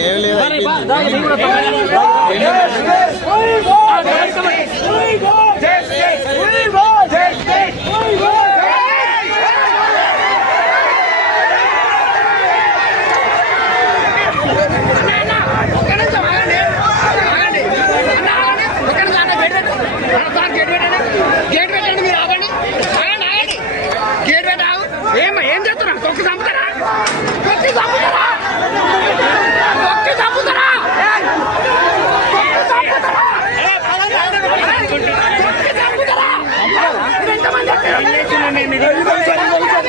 ఏ లేదు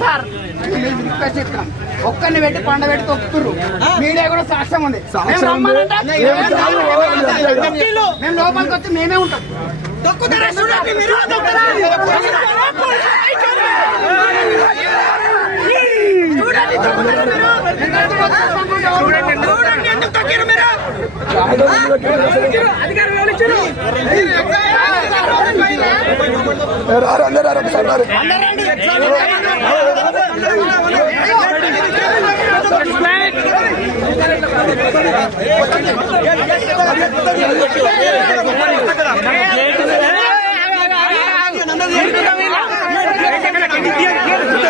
Sir request ఒక్కరిని పెట్టి పండ పెట్టి తొక్కుతుర్రు మీడియా కూడా సాక్ష్యం ఉంది. మేము లోపలికి వచ్చి మేమే ఉంటాం. తొక్కుతారా చూడండి మీరు చూడండి? చూడండి ఎందుకు తొక్కిరు మీరు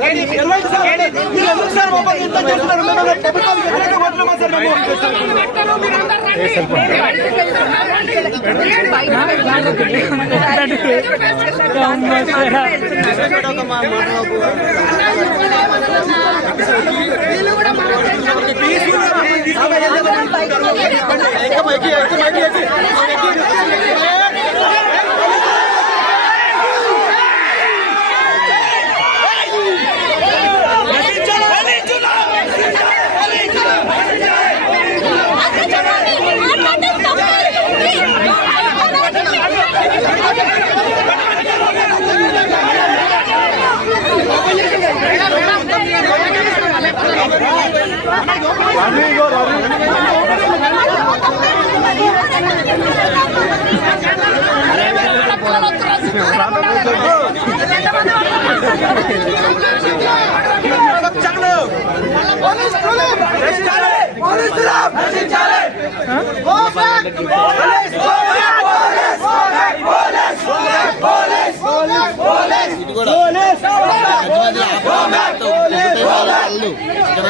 మైకి మైకి మైకి ఇది కూడా మధ్య మధ్యలో ఆపడం ఒకటే వాళ్ళు ఇక్కడ